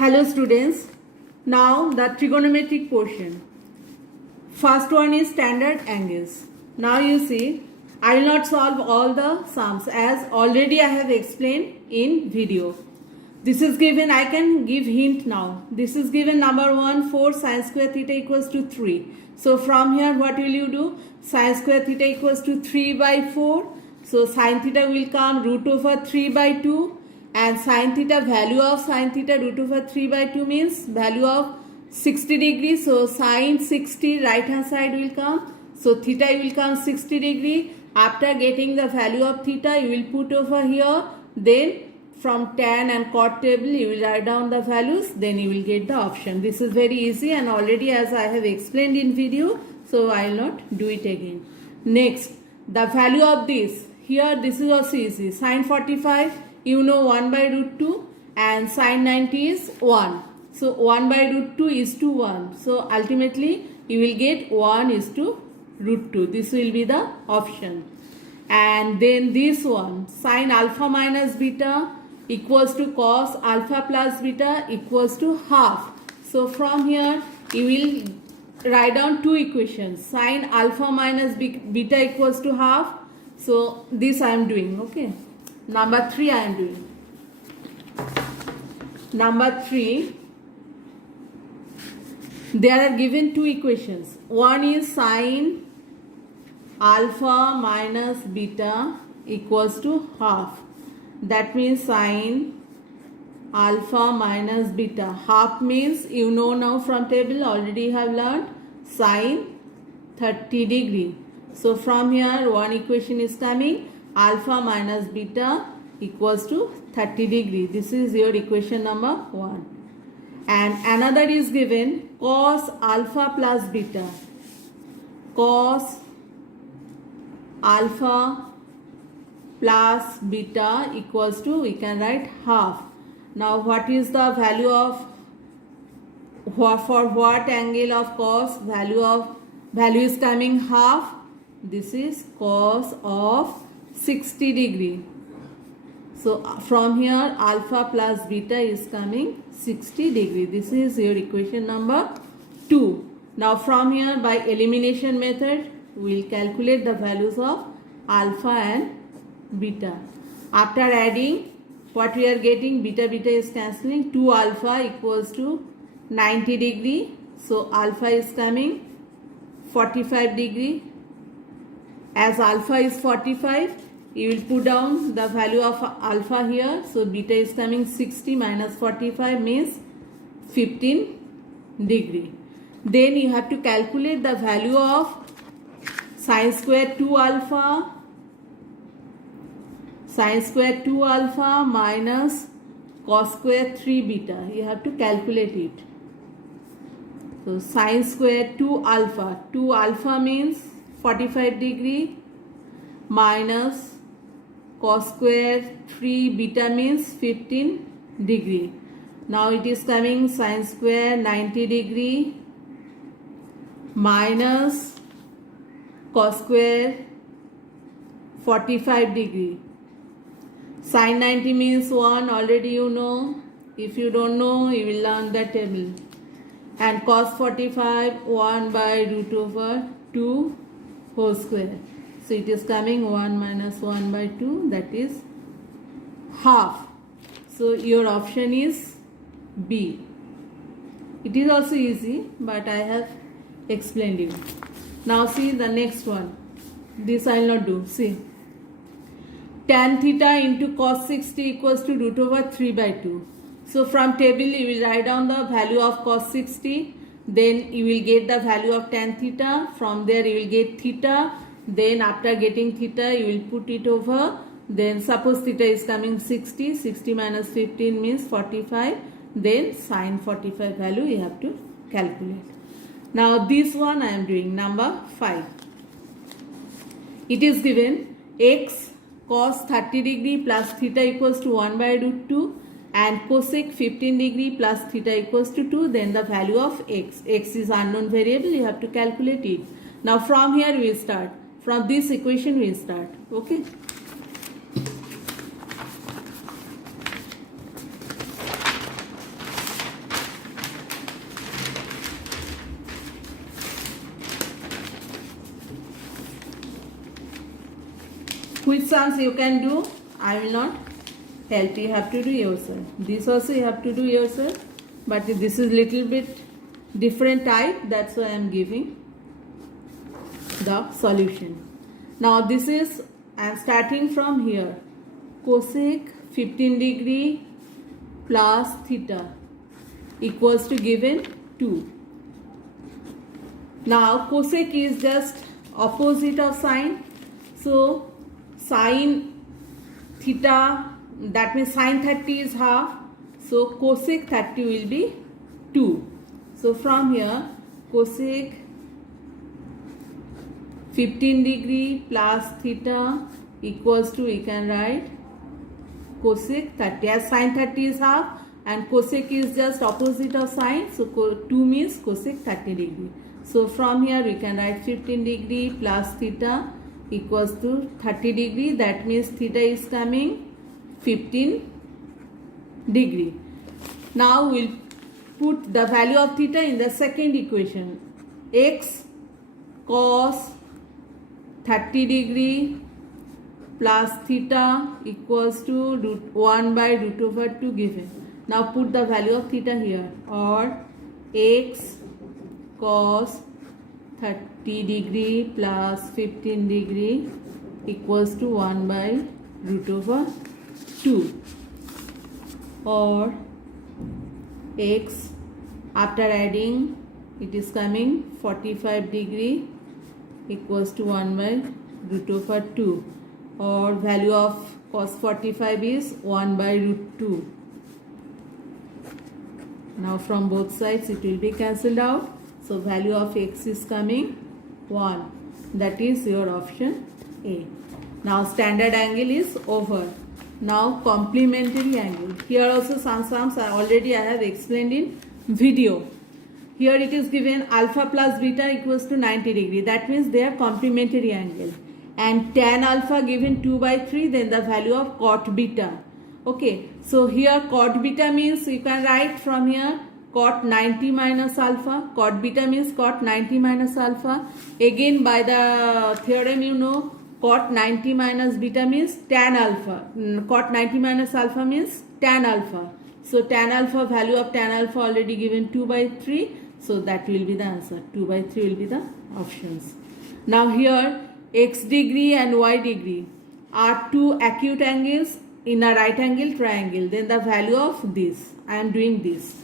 Hello students, now the trigonometric portion. First one is standard angles. Now you see, I will not solve all the sums as already I have explained in video. This is given, I can give hint now. This is given number 1, 4 sin square theta equals to 3. So from here what will you do? Sin square theta equals to 3 by 4. So sin theta will come root over 3 by 2. And sin theta, value of sin theta root over 3 by 2 means value of 60 degrees. So sin 60 right hand side will come. So theta will come 60 degree. After getting the value of theta you will put over here. Then from tan and cot table you will write down the values. Then you will get the option. This is very easy and already as I have explained in video. So I will not do it again. Next, the value of this. Here this is also easy. Sin 45. You know 1 by root 2 and sin 90 is 1. So 1 by root 2 is to 1. So ultimately you will get 1 is to root 2. This will be the option. And then this one, sin alpha minus beta equals to cos alpha plus beta equals to half. So from here you will write down two equations. Sin alpha minus beta equals to half. So this I am doing, okay. Number 3 I am doing. Number 3, there are given two equations. One is sin alpha minus beta equals to half. That means sin alpha minus beta. Half means you know now from table already have learned sin 30 degree. So from here one equation is coming. Alpha minus beta equals to 30 degree. This is your equation number 1. And another is given cos alpha plus beta. Cos alpha plus beta equals to, we can write half. Now what is the value of, for what angle of cos? Value is coming half. This is cos of 60 degree. So from here alpha plus beta is coming 60 degree. This is your equation number 2. Now from here by elimination method we will calculate the values of alpha and beta. After adding what we are getting, beta is cancelling. 2 alpha equals to 90 degree. So alpha is coming 45 degree. As alpha is 45, you will put down the value of alpha here. So beta is coming 60 minus 45 means 15 degree. Then you have to calculate the value of sin square 2 alpha. Sin square 2 alpha minus cos square 3 beta. You have to calculate it. So sin square 2 alpha. 2 alpha means 45 degree minus cos square 3 beta means 15 degree. Now it is coming sin square 90 degree minus cos square 45 degree. Sin 90 means 1, already you know. If you don't know, you will learn the table. And cos 45, 1 by root over 2 whole square. So it is coming 1 minus 1 by 2, that is half. So your option is B. It is also easy, but I have explained you. Now see the next one. This I will not do. See. Tan theta into cos 60 equals to root over 3 by 2. So from table you will write down the value of cos 60. Then you will get the value of tan theta. From there you will get theta. Then after getting theta you will put it over. Then suppose theta is coming 60. 60 minus 15 means 45. Then sin 45 value you have to calculate. Now this one I am doing number 5. It is given x cos 30 degree plus theta equals to 1 by root 2. And cosec 15 degree plus theta equals to 2, then the value of x. X is unknown variable, you have to calculate it. Now from here we will start. From this equation we will start. Okay. which sums you can do, I will not help. You have to do yourself. This also you have to do yourself. But this is little bit different type. That's why I am giving the solution. Now this is, I am starting from here. Cosec 15 degree plus theta equals to given 2. Now cosec is just opposite of sine. So sine theta, that means sine 30 is half. So cosec 30 will be 2. So from here cosec 15 degree plus theta equals to, we can write cosec 30, as sine 30 is half and cosec is just opposite of sine. So 2 means cosec 30 degree. So from here we can write 15 degree plus theta equals to 30 degree. That means theta is coming 15 degree. Now we'll put the value of theta in the second equation. X cos 30 degree plus theta equals to 1 by root over 2 given. Now put the value of theta here, or x cos 30 degree plus 15 degree equals to 1 by root over 2, or x, after adding it is coming 45 degree equals to 1 by root over 2, or value of cos 45 is 1 by root 2. Now from both sides it will be cancelled out. So value of x is coming 1. That is your option A. Now standard angle is over. Now complementary angle. Here also some sums are already I have explained in video. Here it is given alpha plus beta equals to 90 degree. That means they are complementary angle. And tan alpha given 2 by 3, then the value of cot beta. Okay, so here cot beta means you can write from here cot 90 minus alpha. Cot beta means cot 90 minus alpha. Again by the theorem you know cot 90 minus beta means tan alpha. Cot 90 minus alpha means tan alpha. So tan alpha, value of tan alpha already given 2 by 3. So that will be the answer. 2 by 3 will be the options. Now here x degree and y degree are two acute angles in a right angle triangle. Then the value of this, I am doing this.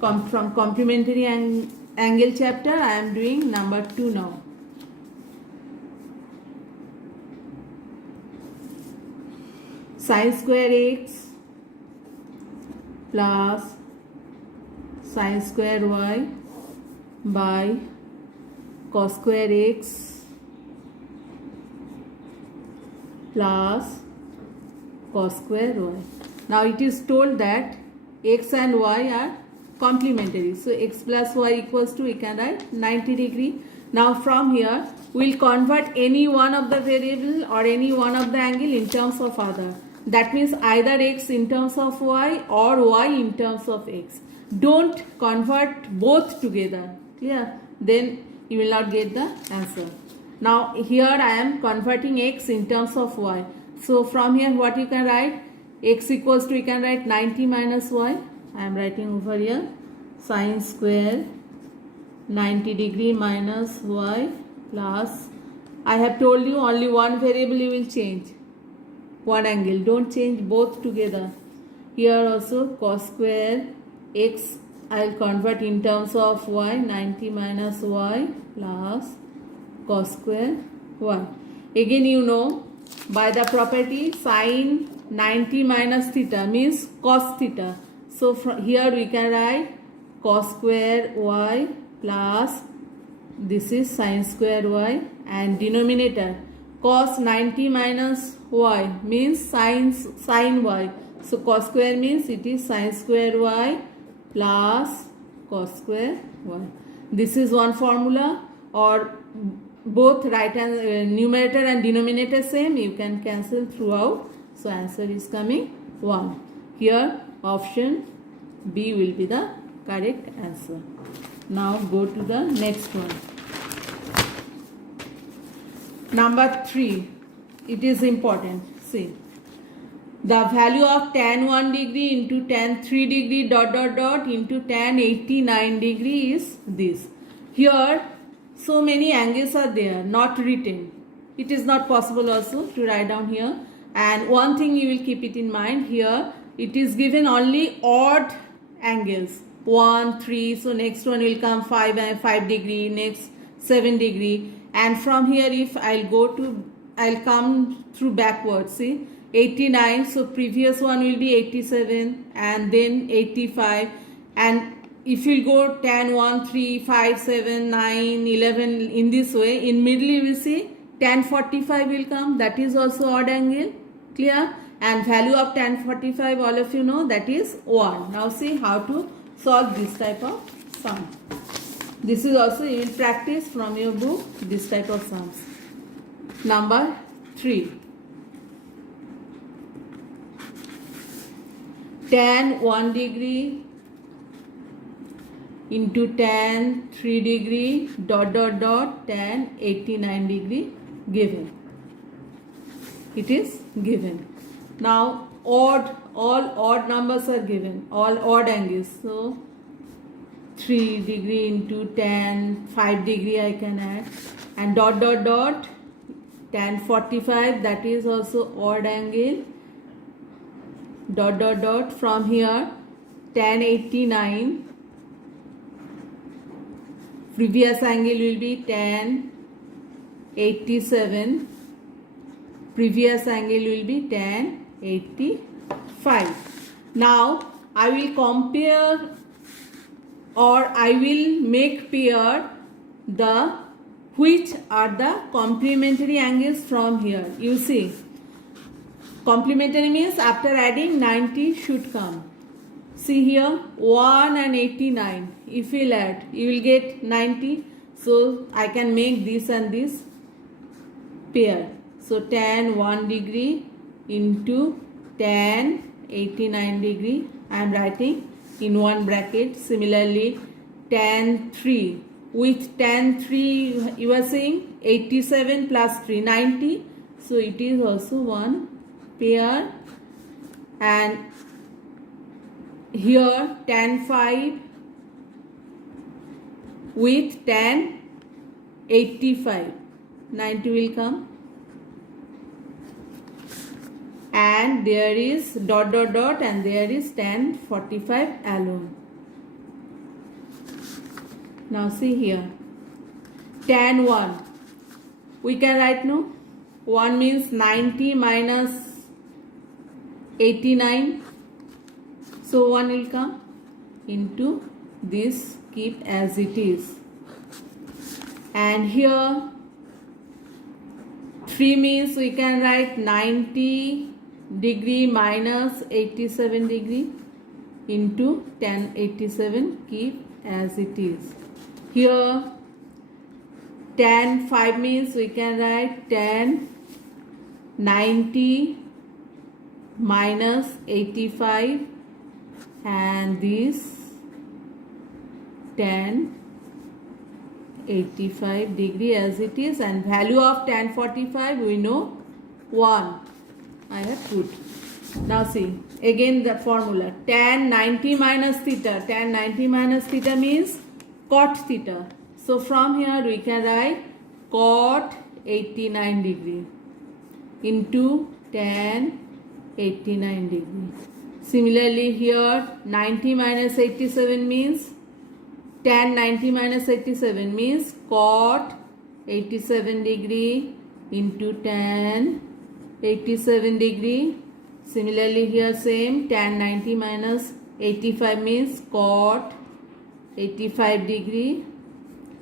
From complementary angle chapter, I am doing number 2 now. Sin square x plus sin square y by cos square x plus cos square y. Now it is told that x and y are complementary. So x plus y equals to, we can write 90 degree. Now from here we will convert any one of the variable or any one of the angle in terms of other. That means either x in terms of y or y in terms of x. Don't convert both together. Clear? Then you will not get the answer. Now here I am converting x in terms of y. So from here what you can write? X equals to, you can write 90 minus y. I am writing over here sin square 90 degree minus y plus, I have told you only one variable you will change, one angle. Don't change both together. Here also cos square x I will convert in terms of y, 90 minus y plus cos square y. Again you know by the property sin 90 minus theta means cos theta. So from here we can write cos square y plus this is sin square y, and denominator cos 90 minus y means sin y. So cos square means it is sin square y plus cos square y. This is one formula, or both right and numerator and denominator same, you can cancel throughout. So answer is coming 1. Here option B will be the correct answer. Now go to the next one. Number 3. it is important. See, the value of tan 1 degree into tan 3 degree into tan 89 degree is this. Here so many angles are there, not written. It is not possible also to write down here. And one thing you will keep it in mind, here it is given only odd angles, 1, 3, so next one will come 5 degree, next 7 degree, and from here if I'll come through backwards, see, 89, so previous one will be 87 and then 85, and if you go tan 1, 3, 5, 7, 9, 11 in this way, in middle you will see tan 45 will come, that is also odd angle, clear? And value of tan 45 all of you know, that is 1. Now see how to solve this type of sum. This is also you will practice from your book this type of sums. Number 3. Tan 1 degree into tan 3 degree tan 89 degree given. It is given. Now all odd numbers are given, all odd angles. So 3 degree into tan 5 degree I can add, and tan 45, that is also odd angle, from here tan 89, previous angle will be tan 87, previous angle will be tan 85. Now I will compare, or I will make pair the which are the complementary angles from here. You see, complementary means after adding 90 should come. See here 1 and 89, if you will add you will get 90, so I can make this and this pair. So tan 1 degree into tan 89 degree I am writing in one bracket. Similarly tan 3, with tan 3 you are saying 87 plus 3 90, so it is also one pair. And here tan 5 with tan 85, 90 will come, and there is and there is tan 45 alone. Now see here, tan 1 we can write, no, 1 means 90 minus 89, so 1 will come into this, keep as it is. And here 3 means we can write 90 degree minus 87 degree into tan 87, keep as it is. Here tan 5 means we can write tan 90 minus 85 and this tan 85 degree as it is, and value of tan 45 we know 1 I have put. Now see again the formula, tan 90 minus theta, tan 90 minus theta means cot theta, so from here we can write cot 89 degree into tan 89 degree. Similarly here 90 minus 87 means tan 90 minus 87 means cot 87 degree into tan 87 degree. Similarly here same, tan 90 minus 85 means cot 85 degree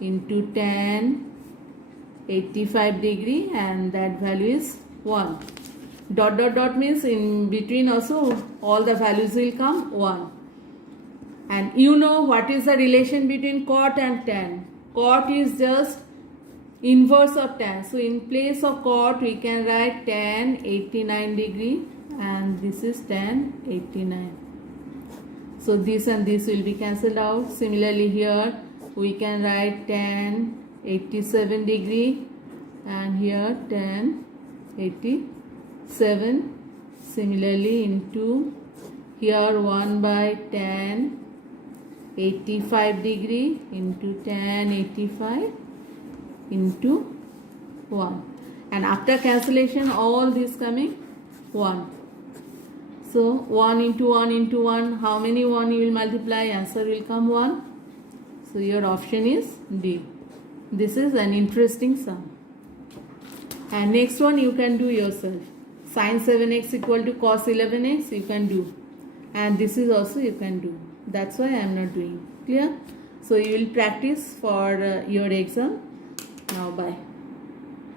into tan 85 degree, and that value is 1. Means in between also all the values will come 1. And you know what is the relation between cot and tan. Cot is just inverse of tan. So in place of cot we can write tan 89 degree and this is tan 89. So this and this will be cancelled out. Similarly here we can write tan 87 degree and here tan 87. Similarly into here 1 by tan 85 degree into tan 85 into 1, and after cancellation all this coming 1. So 1 into 1 into 1, how many 1 you will multiply? Answer will come 1. So your option is D. This is an interesting sum. And next one you can do yourself. Sin 7x equal to cos 11x you can do. And this is also you can do. That's why I am not doing. Clear? So you will practice for your exam. Now bye.